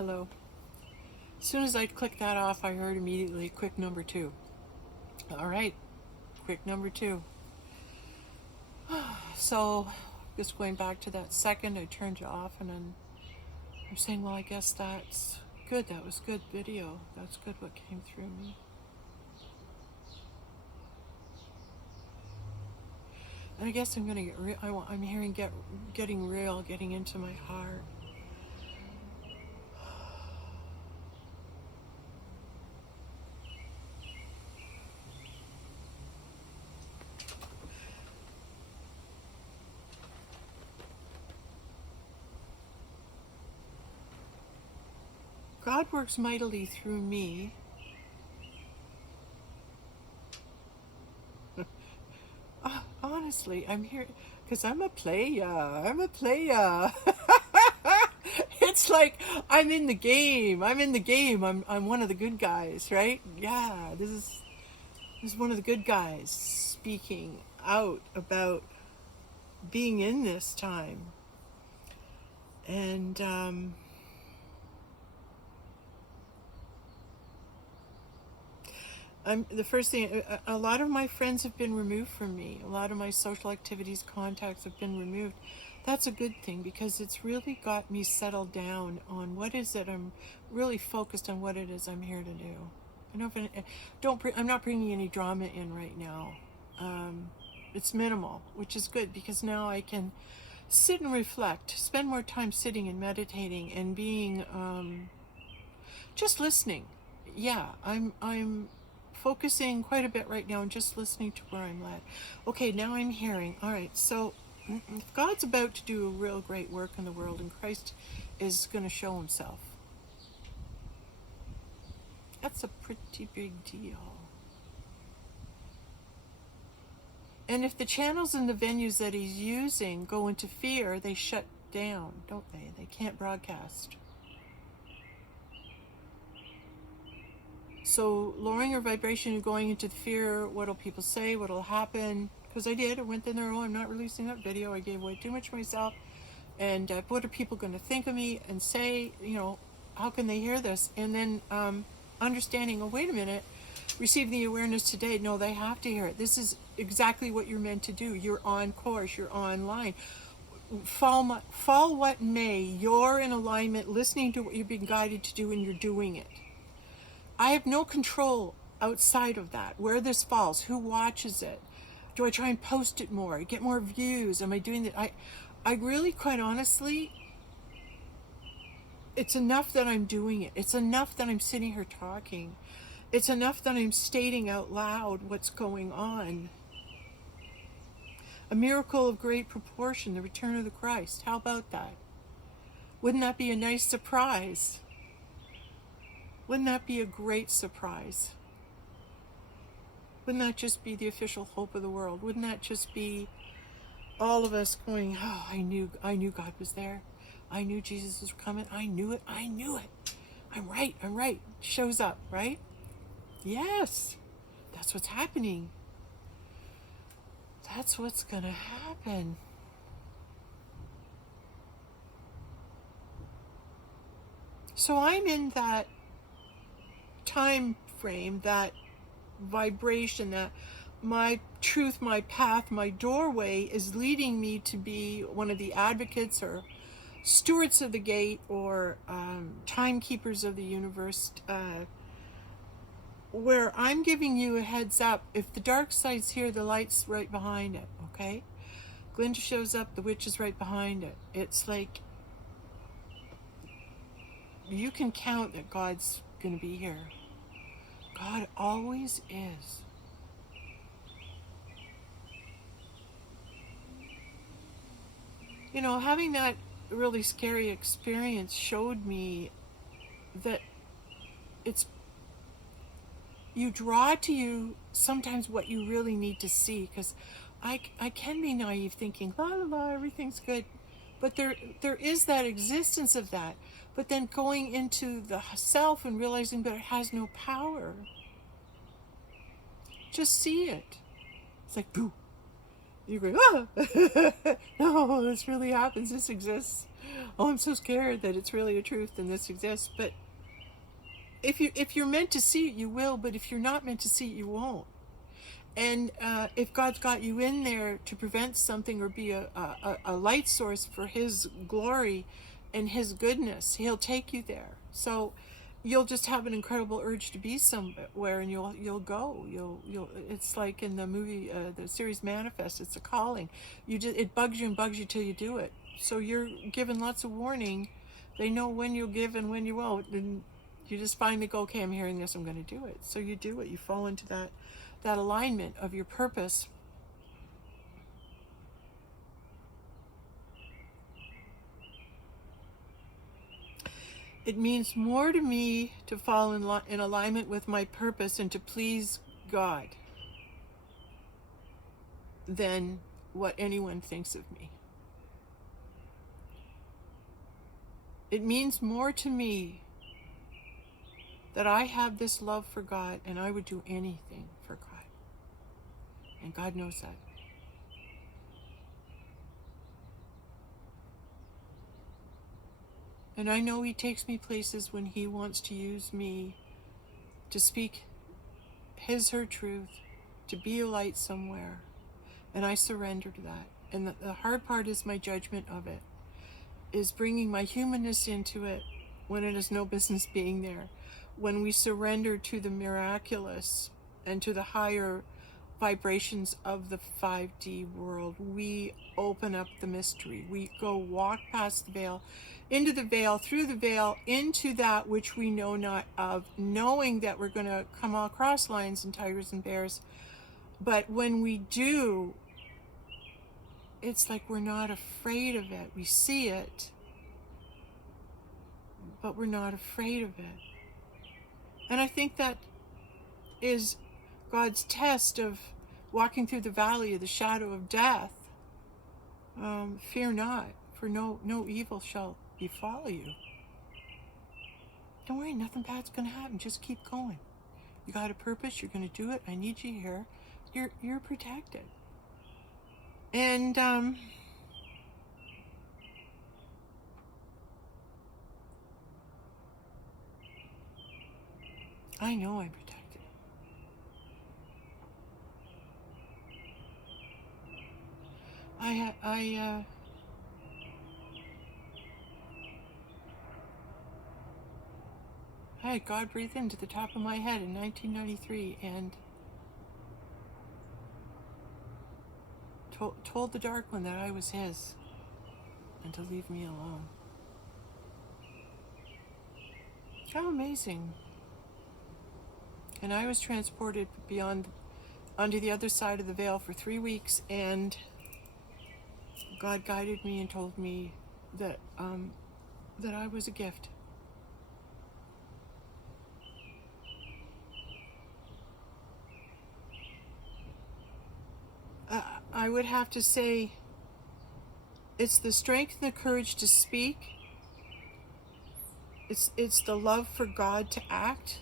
hello. As soon as I clicked that off, I heard immediately, quick number 2. All right, quick number 2. So, just going back to that second, I turned you off, and then I'm saying, well, I guess that's good. That was good video. That's good what came through me. And I guess I'm gonna get real. I'm hearing getting real, getting into my heart. God works mightily through me. Honestly, I'm here because I'm a player. I'm a player. It's like I'm in the game. I'm in the game. I'm one of the good guys, right? Yeah, this is one of the good guys speaking out about being in this time. And the first thing, a lot of my friends have been removed from me. A lot of my social activities, contacts have been removed. That's a good thing because it's really got me settled down on what is it. I'm really focused on what it is I'm here to do. I know if I'm not bringing any drama in right now. It's minimal, which is good because now I can sit and reflect, spend more time sitting and meditating and being just listening. Yeah, I'm focusing quite a bit right now and just listening to where I'm led. Okay, now I'm hearing. All right, so if God's about to do a real great work in the world and Christ is going to show himself, that's a pretty big deal. And if the channels and the venues that he's using go into fear, they shut down, don't they? They can't broadcast. So lowering your vibration and going into the fear, what'll people say, what'll happen, because I went in there, oh, I'm not releasing that video, I gave away too much of myself, and what are people going to think of me and say, how can they hear this? And then understanding, oh, wait a minute, receiving the awareness today, no, they have to hear it. This is exactly what you're meant to do. You're on course, you're online. Fall what may, you're in alignment, listening to what you've been guided to do, and you're doing it. I have no control outside of that, where this falls, who watches it. Do I try and post it more, get more views? Am I doing that? I really, quite honestly, it's enough that I'm doing it. It's enough that I'm sitting here talking. It's enough that I'm stating out loud what's going on. A miracle of great proportion, the return of the Christ. How about that? Wouldn't that be a nice surprise? Wouldn't that be a great surprise? Wouldn't that just be the official hope of the world? Wouldn't that just be all of us going, oh, I knew God was there. I knew Jesus was coming. I knew it. I'm right. Shows up, right? Yes. That's what's happening. That's what's going to happen. So I'm in that time frame, that vibration, that my truth, my path, my doorway is leading me to be one of the advocates or stewards of the gate or timekeepers of the universe, where I'm giving you a heads up. If the dark side's here, the light's right behind it, okay? Glinda shows up, the witch is right behind it. It's like you can count that God's going to be here. God always is. Having that really scary experience showed me that you draw to you sometimes what you really need to see, because I can be naive thinking, la la la, everything's good. But there is that existence of that. But then going into the self and realizing that it has no power. Just see it. It's like, boo. You're going, ah! No, this really happens. This exists. Oh, I'm so scared that it's really a truth and this exists. But if you're meant to see it, you will. But if you're not meant to see it, you won't. And if God's got you in there to prevent something or be a light source for His glory and His goodness, He'll take you there. So you'll just have an incredible urge to be somewhere, and you'll go. You'll. It's like in the movie, the series Manifest. It's a calling. It bugs you and bugs you till you do it. So you're given lots of warning. They know when you'll give and when you won't, and you just finally go, okay, I'm hearing this, I'm going to do it. So you do it. You fall into that alignment of your purpose. It means more to me to fall in alignment with my purpose and to please God than what anyone thinks of me. It means more to me that I have this love for God and I would do anything for God. And God knows that. And I know He takes me places when He wants to use me to speak her truth, to be a light somewhere. And I surrender to that. And the hard part is my judgment of it, is bringing my humanness into it when it has no business being there. When we surrender to the miraculous and to the higher vibrations of the 5D world, we open up the mystery. We go walk past the veil, into the veil, through the veil, into that which we know not of, knowing that we're going to come across lions and tigers and bears. But when we do, it's like we're not afraid of it. We see it, but we're not afraid of it. And I think that is God's test of walking through the valley of the shadow of death. Fear not, for no evil shall befall you. Don't worry, nothing bad's going to happen. Just keep going. You got a purpose. You're going to do it. I need you here. You're protected. And I know I'm protected. I had God breathe into the top of my head in 1993 and told the dark one that I was His and to leave me alone. How amazing. And I was transported onto the other side of the veil for 3 weeks, and God guided me and told me that I was a gift. I would have to say it's the strength and the courage to speak. It's the love for God to act.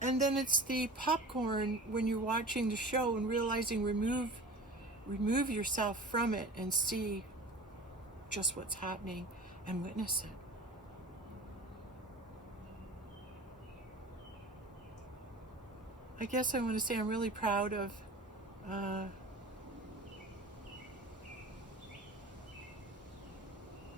And then it's the popcorn when you're watching the show and realizing remove yourself from it and see just what's happening and witness it. I guess I want to say I'm really proud of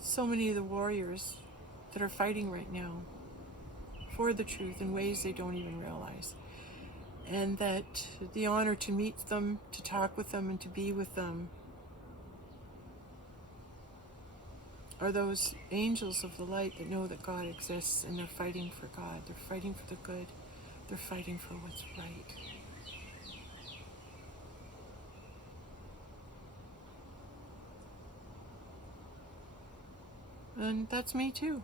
so many of the warriors that are fighting right now for the truth in ways they don't even realize. And that the honor to meet them, to talk with them, and to be with them are those angels of the light that know that God exists and they're fighting for God. They're fighting for the good. They're fighting for what's right. And that's me too.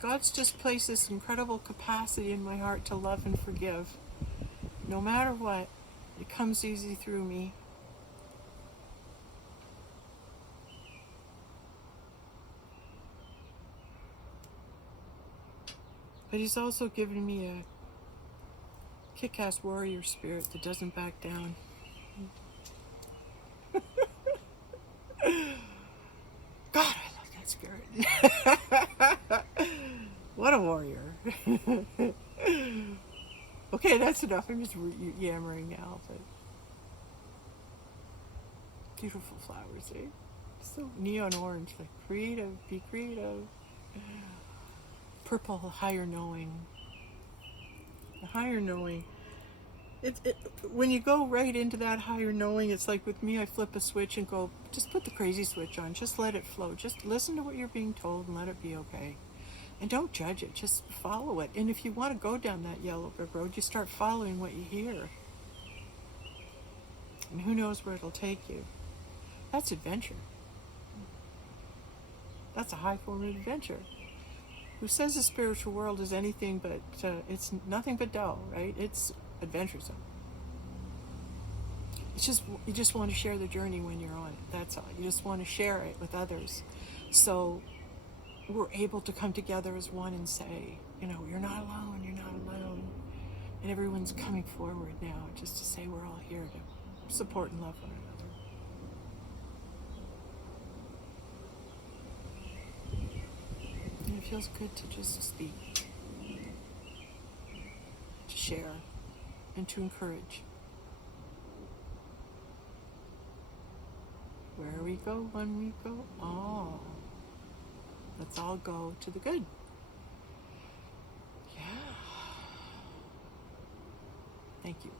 God's just placed this incredible capacity in my heart to love and forgive. No matter what, it comes easy through me. But he's also given me a kick-ass warrior spirit that doesn't back down. God, I love that spirit. What a warrior. Okay, that's enough. I'm just yammering now. But beautiful flowers, eh? So neon orange, like creative, be creative. Purple, higher knowing. The higher knowing. When you go right into that higher knowing, it's like with me, I flip a switch and go, just put the crazy switch on. Just let it flow. Just listen to what you're being told and let it be okay. And don't judge it. Just follow it. And if you want to go down that yellow brick road, you start following what you hear. And who knows where it'll take you. That's adventure. That's a high form of adventure. Who says the spiritual world is anything but, it's nothing but dull, right? It's adventuresome. It's just, you just want to share the journey when you're on it. That's all. You just want to share it with others. So we're able to come together as one and say, you know, you're not alone, you're not alone. And everyone's coming forward now just to say we're all here to support and love one another. And it feels good to just speak, to share, and to encourage. Where we go, when we go, all. Let's all go to the good. Yeah. Thank you.